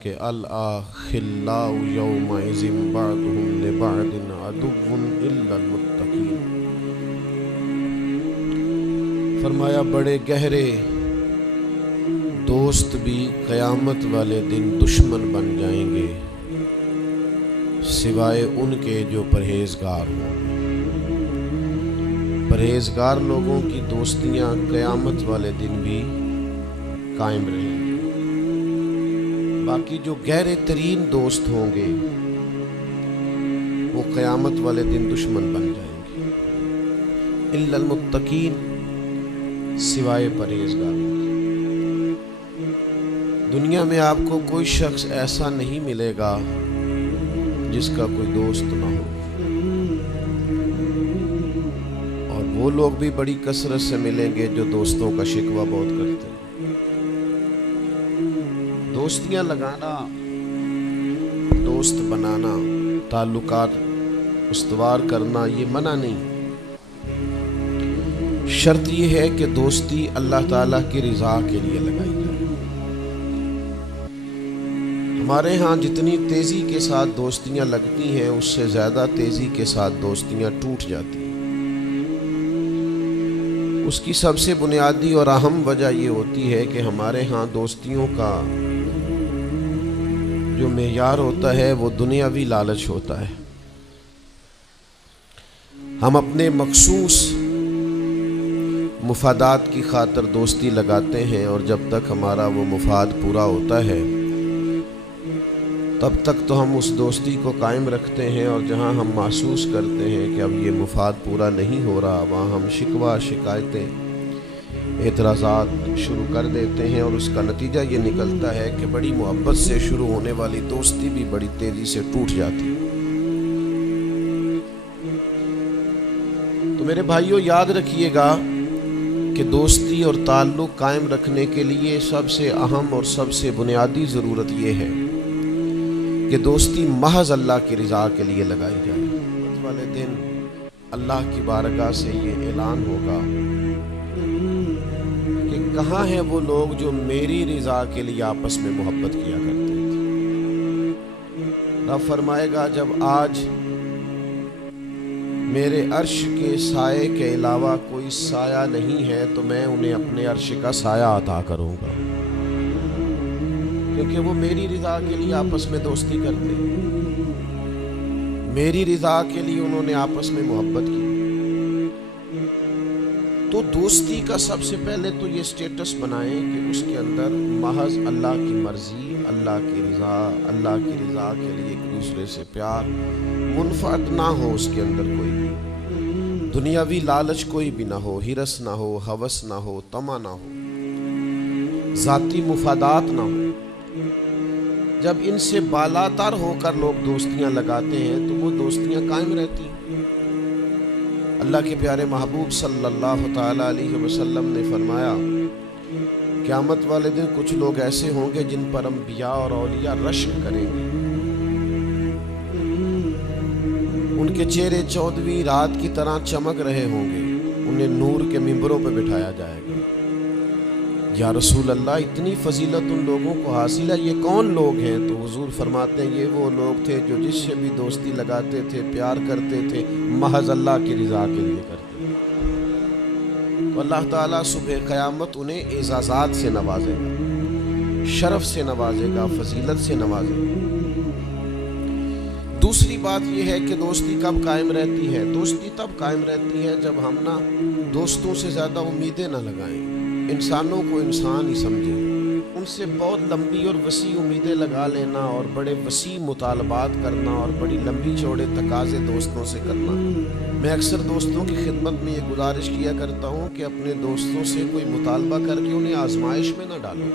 کہ الأخلاء یومئذ بعضهم لبعض عدو إلا المتقین۔ فرمایا بڑے گہرے دوست بھی قیامت والے دن دشمن بن جائیں گے سوائے ان کے جو پرہیزگار ہوں گے۔ پرہیزگار لوگوں کی دوستیاں قیامت والے دن بھی قائم رہیں گی، باقی جو گہرے ترین دوست ہوں گے وہ قیامت والے دن دشمن بن جائیں گے۔ الا المتقین، سوائے پرہیزگاروں کے۔ دنیا میں آپ کو کوئی شخص ایسا نہیں ملے گا جس کا کوئی دوست نہ ہو، اور وہ لوگ بھی بڑی کثرت سے ملیں گے جو دوستوں کا شکوہ بہت کرتے ہیں۔ دوستیاں لگانا، دوست بنانا، تعلقات استوار کرنا یہ منع نہیں، شرط یہ ہے کہ دوستی اللہ تعالیٰ کی رضا کے لیے لگائی جائے۔ ہمارے ہاں جتنی تیزی کے ساتھ دوستیاں لگتی ہیں اس سے زیادہ تیزی کے ساتھ دوستیاں ٹوٹ جاتی ہیں۔ اس کی سب سے بنیادی اور اہم وجہ یہ ہوتی ہے کہ ہمارے ہاں دوستیوں کا جو معیار ہوتا ہے وہ دنیاوی لالچ ہوتا ہے۔ ہم اپنے مخصوص مفادات کی خاطر دوستی لگاتے ہیں، اور جب تک ہمارا وہ مفاد پورا ہوتا ہے تب تک تو ہم اس دوستی کو قائم رکھتے ہیں، اور جہاں ہم محسوس کرتے ہیں کہ اب یہ مفاد پورا نہیں ہو رہا وہاں ہم شکوہ، شکایتیں، اعتراضات شروع کر دیتے ہیں، اور اس کا نتیجہ یہ نکلتا ہے کہ بڑی محبت سے شروع ہونے والی دوستی بھی بڑی تیزی سے ٹوٹ جاتی ہے۔ تو میرے بھائیوں یاد رکھیے گا کہ دوستی اور تعلق قائم رکھنے کے لیے سب سے اہم اور سب سے بنیادی ضرورت یہ ہے کہ دوستی محض اللہ کی رضا کے لیے لگائی جائے۔ قیامت والے دن اللہ کی بارگاہ سے یہ اعلان ہوگا کہ کہاں ہیں وہ لوگ جو میری رضا کے لیے آپس میں محبت کیا کرتے تھے۔ رب فرمائے گا جب آج میرے عرش کے سائے کے علاوہ کوئی سایہ نہیں ہے تو میں انہیں اپنے عرش کا سایہ عطا کروں گا، کیونکہ وہ میری رضا کے لیے آپس میں دوستی کرتے ہیں، میری رضا کے لیے انہوں نے آپس میں محبت کی۔ تو دوستی کا سب سے پہلے تو یہ سٹیٹس بنائیں کہ اس کے اندر محض اللہ کی مرضی، اللہ کی رضا، اللہ کی رضا کے لیے ایک دوسرے سے پیار، منفعت نہ ہو اس کے اندر کوئی بھی، دنیاوی لالچ کوئی بھی نہ ہو، ہرس نہ ہو، ہوس نہ ہو، طمع نہ ہو، ذاتی مفادات نہ ہو۔ جب ان سے بالاتر ہو کر لوگ دوستیاں لگاتے ہیں تو وہ دوستیاں قائم رہتی ہیں۔ اللہ کے پیارے محبوب صلی اللہ تعالیٰ علیہ وسلم نے فرمایا قیامت والے دن کچھ لوگ ایسے ہوں گے جن پر انبیاء اور اولیاء رشک کریں گے، ان کے چہرے 14ویں رات کی طرح چمک رہے ہوں گے، انہیں نور کے ممبروں پہ بٹھایا جائے گا۔ یا رسول اللہ اتنی فضیلت ان لوگوں کو حاصل ہے، یہ کون لوگ ہیں؟ تو حضور فرماتے ہیں یہ وہ لوگ تھے جو جس سے بھی دوستی لگاتے تھے، پیار کرتے تھے، محض اللہ کی رضا کے لیے کرتے تھے۔ تو اللہ تعالیٰ صبح قیامت انہیں اعزازات سے نوازے گا، شرف سے نوازے گا، فضیلت سے نوازے گا۔ دوسری بات یہ ہے کہ دوستی کب قائم رہتی ہے؟ دوستی تب قائم رہتی ہے جب ہم نہ دوستوں سے زیادہ امیدیں نہ لگائیں، انسانوں کو انسان ہی سمجھیں، ان سے بہت لمبی اور وسیع امیدیں لگا لینا اور بڑے وسیع مطالبات کرنا اور بڑی لمبی چوڑے تقاضے دوستوں سے کرنا۔ میں اکثر دوستوں کی خدمت میں یہ گزارش کیا کرتا ہوں کہ اپنے دوستوں سے کوئی مطالبہ کر کے انہیں آزمائش میں نہ ڈالو۔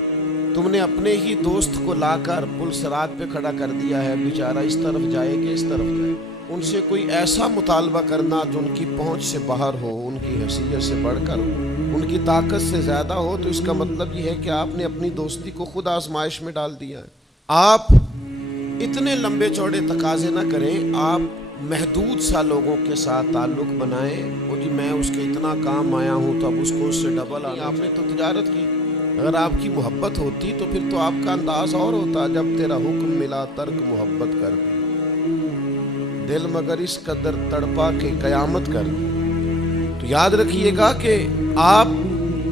تم نے اپنے ہی دوست کو لا کر پل صراط پہ کھڑا کر دیا ہے، بیچارہ اس طرف جائے کہ اس طرف جائے، ان سے کوئی ایسا مطالبہ کرنا جو ان کی پہنچ سے باہر ہو، ان کی حیثیت سے بڑھ کر ہو، ان کی طاقت سے زیادہ ہو، تو اس کا مطلب یہ ہے کہ آپ نے اپنی دوستی کو خود آزمائش میں ڈال دیا ہے۔ آپ اتنے لمبے چوڑے تقاضے نہ کریں، آپ محدود سا لوگوں کے ساتھ تعلق بنائیں۔ وہ جی میں اس کے اتنا کام آیا ہوں تو اب اس کو اس سے ڈبل آنا۔ آپ نے تو تجارت کی، اگر آپ کی محبت ہوتی تو پھر تو آپ کا انداز اور ہوتا. جب تیرا حکم ملا ترک محبت کر دی, دل مگر اس قدر تڑپا کہ قیامت کر دی. تو یاد رکھیے گا کہ آپ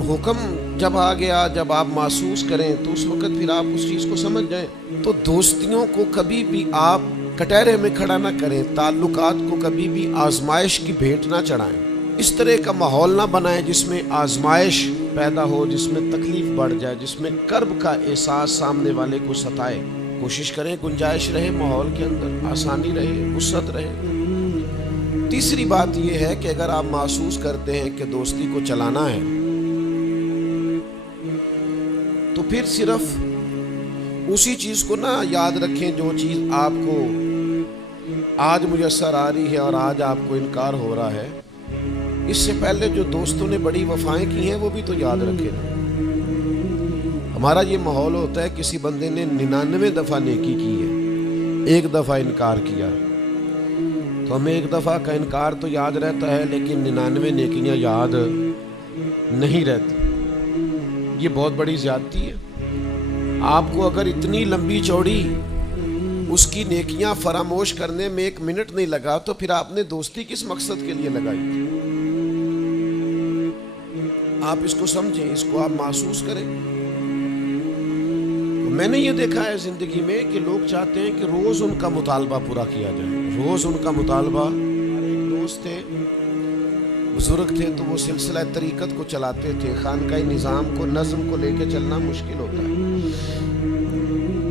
حکم جب آ گیا, جب آپ محسوس کریں تو اس وقت پھر آپ اس چیز کو سمجھ جائیں. تو دوستیوں کو کبھی بھی آپ کٹہرے میں کھڑا نہ کریں, تعلقات کو کبھی بھی آزمائش کی بھیٹ نہ چڑھائیں. اس طرح کا ماحول نہ بنائیں جس میں آزمائش پیدا ہو, جس میں تکلیف بڑھ جائے, جس میں کرب کا احساس سامنے والے کو ستائے. کوشش کریں گنجائش رہے ماحول کے اندر, آسانی رہے, وسعت رہے. تیسری بات یہ ہے کہ اگر آپ محسوس کرتے ہیں کہ دوستی کو چلانا ہے تو پھر صرف اسی چیز کو نہ یاد رکھیں جو چیز آپ کو آج میسر آ رہی ہے اور آج آپ کو انکار ہو رہا ہے. اس سے پہلے جو دوستوں نے بڑی وفائیں کی ہیں وہ بھی تو یاد رکھے نا. ہمارا یہ ماحول ہوتا ہے کسی بندے نے 99 دفعہ نیکی کی ہے, ایک دفعہ انکار کیا ہے, تو ہمیں ایک دفعہ کا انکار تو یاد رہتا ہے لیکن 99 نیکیاں یاد نہیں رہتی. یہ بہت بڑی زیادتی ہے. آپ کو اگر اتنی لمبی چوڑی اس کی نیکیاں فراموش کرنے میں 1 منٹ نہیں لگا تو پھر آپ نے دوستی کس مقصد کے لیے لگائی تھی؟ آپ اس کو سمجھیں, اس کو آپ محسوس کریں. میں نے یہ دیکھا ہے زندگی میں کہ لوگ چاہتے ہیں کہ روز ان کا مطالبہ پورا کیا جائے, روز ان کا مطالبہ. ایک دوست تھے, بزرگ تھے, تو وہ سلسلہ طریقت کو چلاتے تھے. خانقاہ نظام کو, نظم کو لے کے چلنا مشکل ہوتا ہے.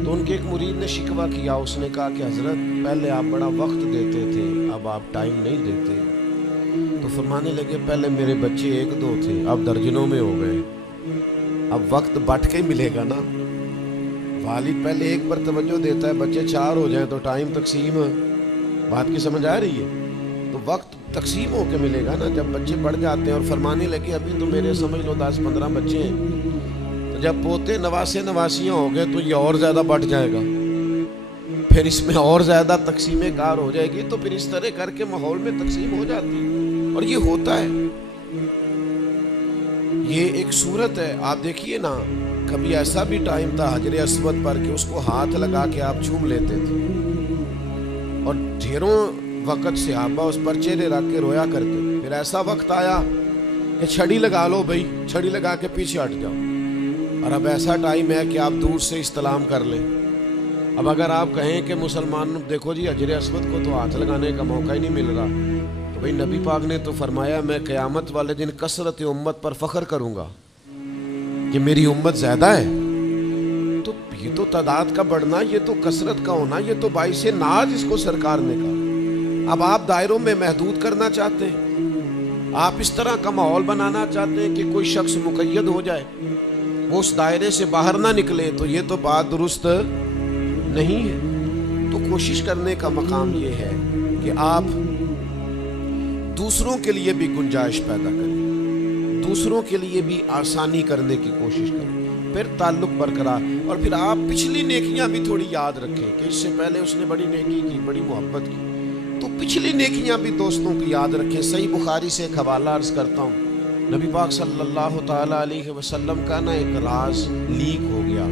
تو ان کے ایک مرید نے شکوہ کیا. اس نے کہا کہ حضرت پہلے آپ بڑا وقت دیتے تھے, اب آپ ٹائم نہیں دیتے. تو فرمانے لگے پہلے میرے بچے 1-2 تھے, اب درجنوں میں ہو گئے, اب وقت بٹ کے ملے گا نا. والد پہلے 1 پر توجہ دیتا ہے, بچے 4 ہو جائیں تو ٹائم تقسیم, بات کی سمجھ آ رہی ہے, تو وقت تقسیم ہو کے ملے گا نا جب بچے بڑھ جاتے ہیں. اور فرمانے لگے ابھی تو میرے سمجھ لو 10-15 بچے ہیں, تو جب پوتے نواسے نواسیاں ہو گئے تو یہ اور زیادہ بڑھ جائے گا, پھر اس میں اور زیادہ تقسیم کار ہو جائے گی. تو پھر اس طرح کر کے ماحول میں تقسیم ہو جاتی ہے, اور یہ ہوتا ہے. یہ ایک صورت ہے. آپ دیکھیے نا, کبھی ایسا بھی ٹائم تھا حجر اسود پر کہ اس کو ہاتھ لگا کے آپ چھوم لیتے تھے, اور ڈھیروں وقت صحابہ اس پر چہرے رکھ کے رویا کرتے. پھر ایسا وقت آیا کہ چھڑی لگا لو بھائی, چھڑی لگا کے پیچھے ہٹ جاؤ. اور اب ایسا ٹائم ہے کہ آپ دور سے استلام کر لیں. اب اگر آپ کہیں کہ مسلمان دیکھو جی حجر اسود کو تو ہاتھ لگانے کا موقع ہی نہیں مل رہا, تو بھائی نبی پاک نے تو فرمایا میں قیامت والے دن کثرت امت پر فخر کروں گا کہ میری امت زیادہ ہے. تو یہ تو تعداد کا بڑھنا, یہ تو کثرت کا ہونا, یہ تو باعث ناز اس کو سرکار نے کہا. اب آپ دائروں میں محدود کرنا چاہتے ہیں, آپ اس طرح کا ماحول بنانا چاہتے ہیں کہ کوئی شخص مقید ہو جائے, وہ اس دائرے سے باہر نہ نکلے, تو یہ تو بات درست نہیں ہے. تو کوشش کرنے کا مقام یہ ہے کہ آپ دوسروں کے لیے بھی گنجائش پیدا کریں, دوسروں کے لیے بھی آسانی کرنے کی کوشش کریں, پھر تعلق برقرار. اور پھر آپ پچھلی نیکیاں بھی تھوڑی یاد رکھیں کہ اس سے پہلے اس نے بڑی نیکی کی, بڑی محبت کی, تو پچھلی نیکیاں بھی دوستوں کی یاد رکھیں. صحیح بخاری سے ایک حوالہ عرض کرتا ہوں. نبی پاک صلی اللہ تعالیٰ علیہ وسلم کا نا ایک راز لیک ہو گیا.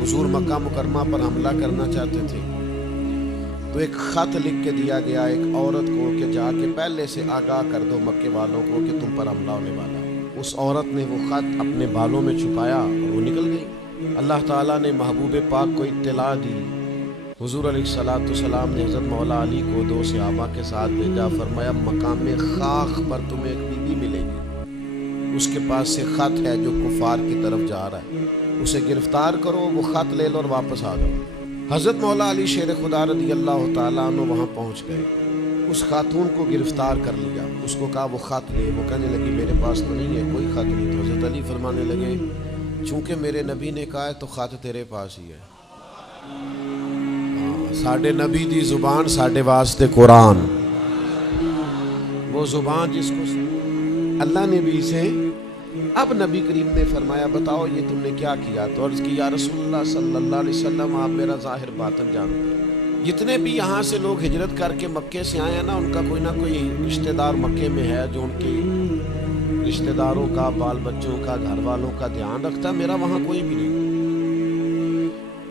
حضور مکہ مکرمہ پر حملہ کرنا چاہتے تھے, تو ایک خط لکھ کے دیا گیا ایک عورت کو کہ جا کے پہلے سے آگاہ کر دو مکے والوں کو کہ تم پر حملہ ہونے والا ہے. اس عورت نے وہ خط اپنے بالوں میں چھپایا اور وہ نکل گئی. اللہ تعالیٰ نے محبوب پاک کو اطلاع دی. حضور علیہ الصلوۃ والسلام نے حضرت مولا علی کو 2 صحابہ کے ساتھ بھیجا. فرمایا مقام خاک پر تمہیں ایک بی بی ملے گی, اس کے پاس سے خط ہے جو کفار کی طرف جا رہا ہے, اسے گرفتار کرو, وہ خط لے لو اور واپس آ جاؤ. حضرت مولا علی شیر خدا رضی اللہ تعالیٰ عنہ وہاں پہنچ گئے, اس خاتون کو گرفتار کر لیا, اس کو کہا وہ خط لے. وہ کہنے لگی میرے پاس تو نہیں ہے, کوئی خط نہیں. تو حضرت علی فرمانے لگے چونکہ میرے نبی نے کہا ہے تو خط تیرے پاس ہی ہے. ساڈے نبی دی زبان ساڈے واسطے قرآن, وہ زبان جس کو اللہ نے بھی سے. اب نبی کریم نے فرمایا بتاؤ یہ تم نے کیا کیا؟ تو عرض کی یا رسول اللہ صلی اللہ علیہ وسلم آپ میرا ظاہر باطن جانتے ہیں. جتنے بھی یہاں سے لوگ ہجرت کر کے مکے سے آئے ہیں نا, ان کا کوئی نہ کوئی رشتہ دار مکے میں ہے جو ان کی رشتہ داروں کا، بال بچوں کا، گھر والوں کا دھیان رکھتا، میرا وہاں کوئی بھی نہیں۔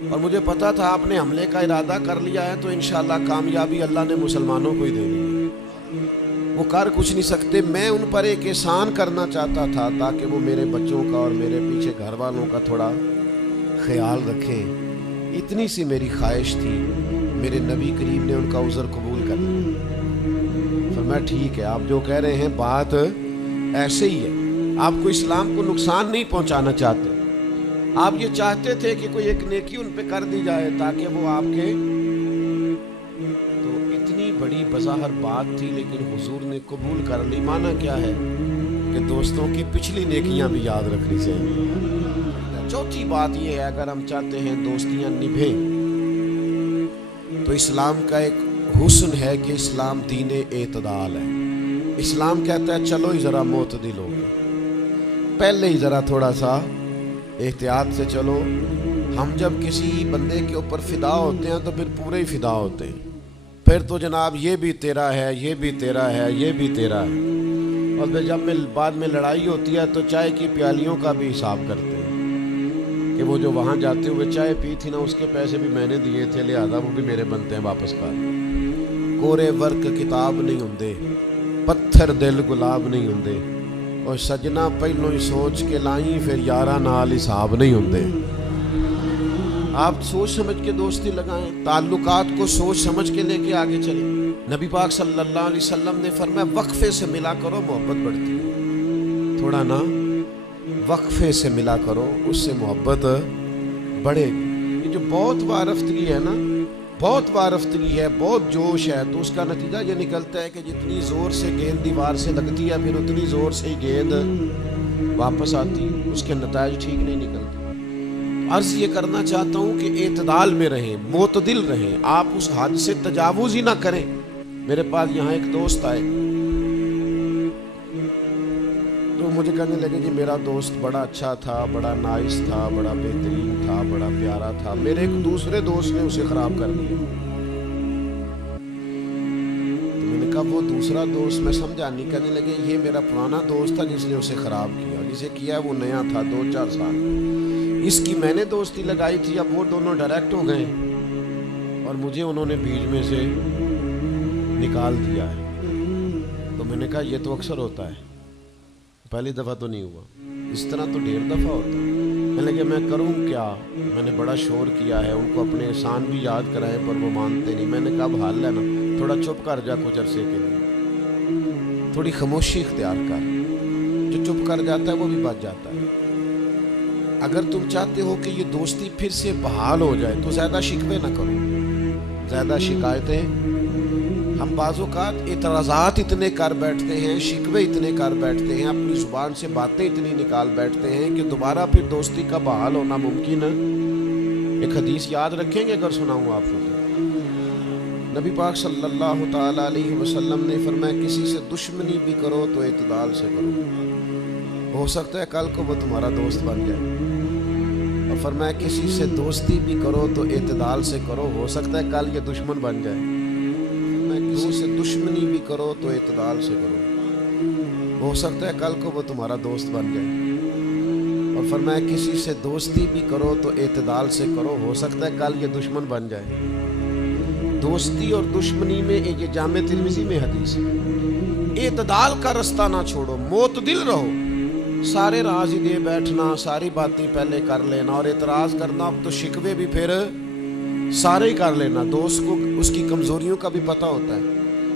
اور مجھے پتا تھا آپ نے حملے کا ارادہ کر لیا ہے تو انشاءاللہ کامیابی اللہ نے مسلمانوں کو ہی دینی ہے، وہ کر کچھ نہیں سکتے۔ میں ان پر ایک احسان کرنا چاہتا تھا تاکہ وہ میرے بچوں کا اور میرے پیچھے گھر والوں کا تھوڑا خیال رکھیں، اتنی سی میری خواہش تھی۔ میرے نبی کریم نے ان کا عذر قبول کر لیا، فرمایا ٹھیک ہے، آپ جو کہہ رہے ہیں بات ایسے ہی ہے، آپ کو اسلام کو نقصان نہیں پہنچانا چاہتے، آپ یہ چاہتے تھے کہ کوئی ایک نیکی ان پہ کر دی جائے تاکہ وہ آپ کے، تو اتنی بڑی بظاہر بات تھی لیکن حضور نے قبول کر لی۔ معنی کیا ہے کہ دوستوں کی پچھلی نیکیاں بھی یاد رکھنی چاہیے۔ چوتھی بات یہ ہے، اگر ہم چاہتے ہیں دوستیاں نبھیں تو اسلام کا ایک حسن ہے کہ اسلام دین اعتدال ہے۔ اسلام کہتا ہے چلو ہی ذرا معتدل ہو گئے، پہلے ہی ذرا تھوڑا سا احتیاط سے چلو۔ ہم جب کسی بندے کے اوپر فدا ہوتے ہیں تو پھر پورے ہی فدا ہوتے ہیں، پھر تو جناب یہ بھی تیرا ہے، یہ بھی تیرا ہے، یہ بھی تیرا ہے، اور پھر جب بعد میں لڑائی ہوتی ہے تو چائے کی پیالیوں کا بھی حساب کرتے ہیں کہ وہ جو وہاں جاتے ہوئے چائے پی تھی نا، اس کے پیسے بھی میں نے دیے تھے، لہذا وہ بھی میرے بنتے ہیں واپس کر۔ کورے ورک کتاب نہیں ہوندے، پتھر دل گلاب نہیں ہوندے، اور سجنا پہلوں ہی سوچ کے لائیں پھر یارہ نال حساب نہیں ہوندے۔ آپ سوچ سمجھ کے دوستی لگائیں، تعلقات کو سوچ سمجھ کے لے کے آگے چلیں۔ نبی پاک صلی اللہ علیہ وسلم نے فرمایا وقفے سے ملا کرو، محبت بڑھتی ہے، تھوڑا نا وقفے سے ملا کرو، اس سے محبت بڑھے گی۔ یہ جو بہت وارفتگی ہے نا، بہت وارفتگی ہے، بہت جوش ہے، تو اس کا نتیجہ یہ نکلتا ہے کہ جتنی زور سے گیند دیوار سے لگتی ہے پھر اتنی زور سے ہی گیند واپس آتی ہے، اس کے نتائج ٹھیک نہیں نکلتے۔ عرض یہ کرنا چاہتا ہوں کہ اعتدال میں رہیں، معتدل رہیں، آپ اس حد سے تجاوز ہی نہ کریں۔ میرے پاس یہاں ایک دوست آئے تو مجھے کہنے لگے کہ میرا دوست بڑا اچھا تھا، بڑا نائس تھا، بڑا بہترین تھا، بڑا پیارا تھا، میرے ایک دوسرے دوست نے اسے خراب کر دیا۔ تو میں نے کہا وہ دوسرا دوست، میں سمجھا نہیں، کہنے لگے یہ میرا پرانا دوست تھا جس نے اسے خراب کیا، جسے کیا وہ نیا تھا 2-4 سال، اس کی میں نے دوستی لگائی تھی، اب وہ دونوں ڈائریکٹ ہو گئے اور مجھے انہوں نے بیچ میں سے نکال دیا ہے۔ تو میں نے کہا یہ تو اکثر ہوتا ہے، پہلی دفعہ تو نہیں ہوا، اس طرح تو 1.5 دفعہ ہوتا ہے۔ کہنے لگے میں کروں کیا، میں نے بڑا شور کیا ہے، ان کو اپنے احسان بھی یاد کرائے پر وہ مانتے نہیں۔ میں نے کہا اب حل ہے نا، تھوڑا چپ کر جا کچھ عرصے کے لیے، تھوڑی خاموشی اختیار کر، جو چپ کر جاتا ہے وہ بھی بچ جاتا ہے۔ اگر تم چاہتے ہو کہ یہ دوستی پھر سے بحال ہو جائے تو زیادہ شکوے نہ کرو، زیادہ شکایتیں، ہم بعض اوقات اعتراضات اتنے کر بیٹھتے ہیں، شکوے اتنے کر بیٹھتے ہیں، اپنی زبان سے باتیں اتنی نکال بیٹھتے ہیں کہ دوبارہ پھر دوستی کا بحال ہونا ممکن ہے۔ ایک حدیث یاد رکھیں گے اگر سناؤں آپ کو؟ نبی پاک صلی اللہ تعالیٰ علیہ وسلم نے فرمایا کسی سے دشمنی بھی کرو تو اعتدال سے کرو، ہو سکتا ہے کل کو وہ تمہارا دوست بن جائے، اور فرمایا کسی سے دوستی بھی کرو تو اعتدال سے کرو، ہو سکتا ہے کل یہ دشمن بن جائے۔ کسی سے دشمنی بھی کرو تو اعتدال سے کرو، ہو سکتا ہے کل کو وہ تمہارا دوست بن جائے، اور فرمایا کسی سے دوستی بھی کرو تو اعتدال سے کرو، ہو سکتا ہے کل یہ دشمن بن جائے۔ دوستی اور دشمنی میں یہ جامع ترمذی میں حدیث ہے، اعتدال کا رستہ نہ چھوڑو، معتدل رہو، سارے راز ہی دے بیٹھنا، ساری باتیں پہلے کر لینا اور اعتراض کرنا، تو شکوے بھی پھر سارے ہی کر لینا۔ دوست کو اس کی کمزوریوں کا بھی پتہ ہوتا ہے،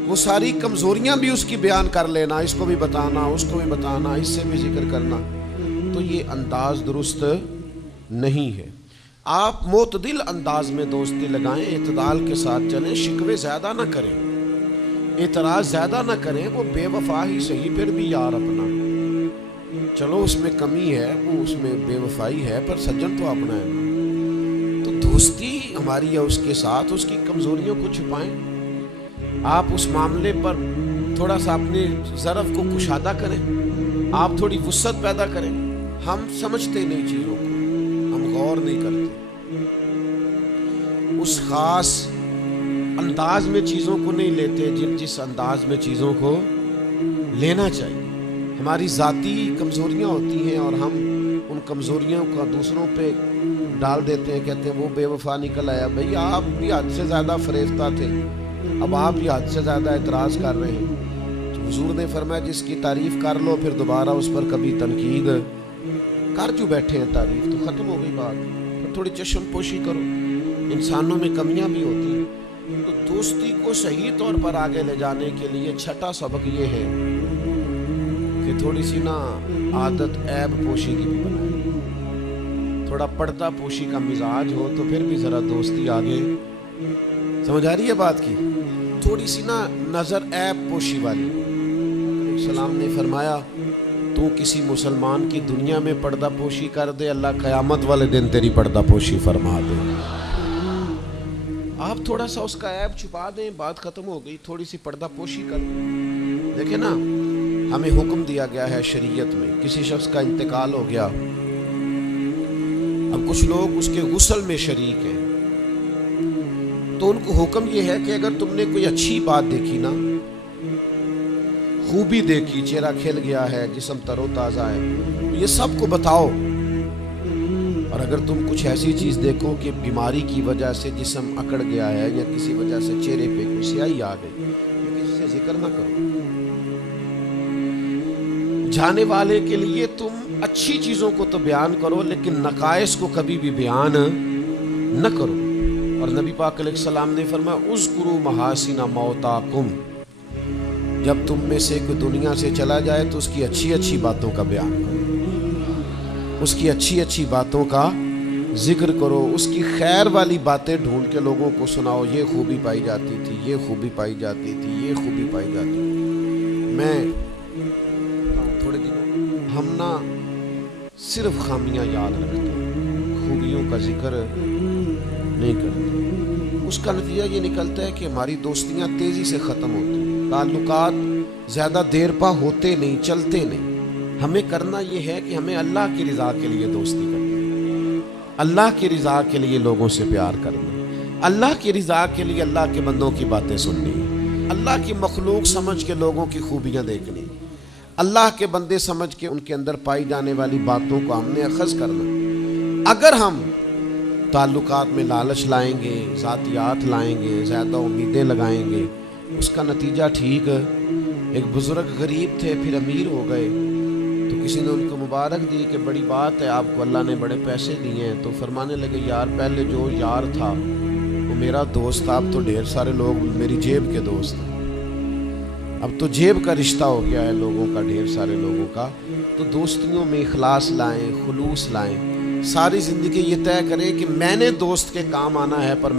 وہ ساری کمزوریاں بھی اس کی بیان کر لینا، اس کو بھی بتانا، اس کو بھی بتانا، اس سے بھی ذکر کرنا، تو یہ انداز درست نہیں ہے۔ آپ معتدل انداز میں دوستی لگائیں، اعتدال کے ساتھ چلیں، شکوے زیادہ نہ کریں، اعتراض زیادہ نہ کریں، وہ بے وفا ہی صحیح پھر بھی یار اپنا، چلو اس میں کمی ہے، وہ اس میں بے وفائی ہے، پر سجن تو اپنا ہے۔ تو دوستی ہماری ہے اس کے ساتھ، اس کی کمزوریوں کو چھپائیں، آپ اس معاملے پر تھوڑا سا اپنے ظرف کو کشادہ کریں، آپ تھوڑی وسعت پیدا کریں۔ ہم سمجھتے نہیں چیزوں کو، ہم غور نہیں کرتے، اس خاص انداز میں چیزوں کو نہیں لیتے جس انداز میں چیزوں کو لینا چاہیے۔ ہماری ذاتی کمزوریاں ہوتی ہیں اور ہم ان کمزوریوں کا دوسروں پہ ڈال دیتے ہیں، کہتے ہیں وہ بے وفا نکل آیا۔ بھئی آپ بھی حد سے زیادہ فریفتہ تھے، اب آپ بھی حد سے زیادہ اعتراض کر رہے ہیں۔ تو حضور نے فرمایا جس کی تعریف کر لو پھر دوبارہ اس پر کبھی تنقید کر جو بیٹھے ہیں، تعریف تو ختم ہو گئی بات، پھر تھوڑی چشم پوشی کرو۔ انسانوں میں کمیاں بھی ہوتی ہیں، تو دوستی کو صحیح طور پر آگے لے جانے کے لیے چھٹا سبق یہ ہے کہ تھوڑی سی نا عادت عیب پوشی کی بھی بنائے، تھوڑا پردہ پوشی کا مزاج ہو تو پھر بھی ذرا دوستی آگے۔ سمجھ آ رہی ہے بات کی؟ تھوڑی سی نا نظر عیب پوشی والی۔ سلام نے فرمایا تو کسی مسلمان کی دنیا میں پردہ پوشی کر دے، اللہ قیامت والے دن تیری پردہ پوشی فرما دے۔ آپ تھوڑا سا اس کا عیب چھپا دیں، بات ختم ہو گئی، تھوڑی سی پردہ پوشی کر دیں۔ دیکھیں نا، ہمیں حکم دیا گیا ہے شریعت میں، کسی شخص کا انتقال ہو گیا، اب کچھ لوگ اس کے غسل میں شریک ہیں، تو ان کو حکم یہ ہے کہ اگر تم نے کوئی اچھی بات دیکھی نا، خوبی دیکھی، چہرہ کھل گیا ہے، جسم تر و تازہ ہے، یہ سب کو بتاؤ۔ اور اگر تم کچھ ایسی چیز دیکھو کہ بیماری کی وجہ سے جسم اکڑ گیا ہے یا کسی وجہ سے چہرے پہ کوئی سیاہی آ گئی، کسی سے ذکر نہ کرو۔ جانے والے کے لیے تم اچھی چیزوں کو تو بیان کرو، لیکن نقائص کو کبھی بھی بیان نہ کرو۔ اور نبی پاک علیہ السلام نے فرمایا اذکروا محاسن موتاکم، جب تم میں سے کوئی دنیا سے چلا جائے تو اس کی اچھی اچھی باتوں کا بیان کرو، اس کی اچھی اچھی باتوں کا ذکر کرو، اس کی خیر والی باتیں ڈھونڈ کے لوگوں کو سناؤ، یہ خوبی پائی جاتی تھی، یہ خوبی پائی جاتی تھی، یہ خوبی پائی جاتی تھی۔ میں تھوڑے دنوں ہم نا صرف خامیاں یاد رکھتے ہیں، خوبیوں کا ذکر نہیں کرتے۔ اس کا نتیجہ یہ نکلتا ہے کہ ہماری دوستیاں تیزی سے ختم ہوتی ہیں، تعلقات زیادہ دیر پا ہوتے نہیں، چلتے نہیں۔ ہمیں کرنا یہ ہے کہ ہمیں اللہ کی رضا کے لیے دوستی کرنی، اللہ کی رضا کے لیے لوگوں سے پیار کرنا، اللہ کی رضا کے لیے اللہ کے بندوں کی باتیں سننی، اللہ کی مخلوق سمجھ کے لوگوں کی خوبیاں دیکھنی، اللہ کے بندے سمجھ کے ان کے اندر پائی جانے والی باتوں کو ہم نے اخذ کرنا۔ اگر ہم تعلقات میں لالچ لائیں گے، ذاتیات لائیں گے، زیادہ امیدیں لگائیں گے، اس کا نتیجہ ٹھیک ہے۔ ایک بزرگ غریب تھے پھر امیر ہو گئے، تو کسی نے ان کو مبارک دی کہ بڑی بات ہے، آپ کو اللہ نے بڑے پیسے دیے ہیں۔ تو فرمانے لگے یار پہلے جو یار تھا وہ میرا دوست تھا، اب تو ڈھیر سارے لوگ میری جیب کے دوست ہیں، اب تو جیب کا رشتہ ہو گیا ہے لوگوں کا، ڈھیر سارے لوگوں کا۔ تو دوستیوں میں اخلاص لائیں، خلوص لائیں، ساری زندگی یہ طے کریں کہ میں نے دوست کے کام آنا ہے پر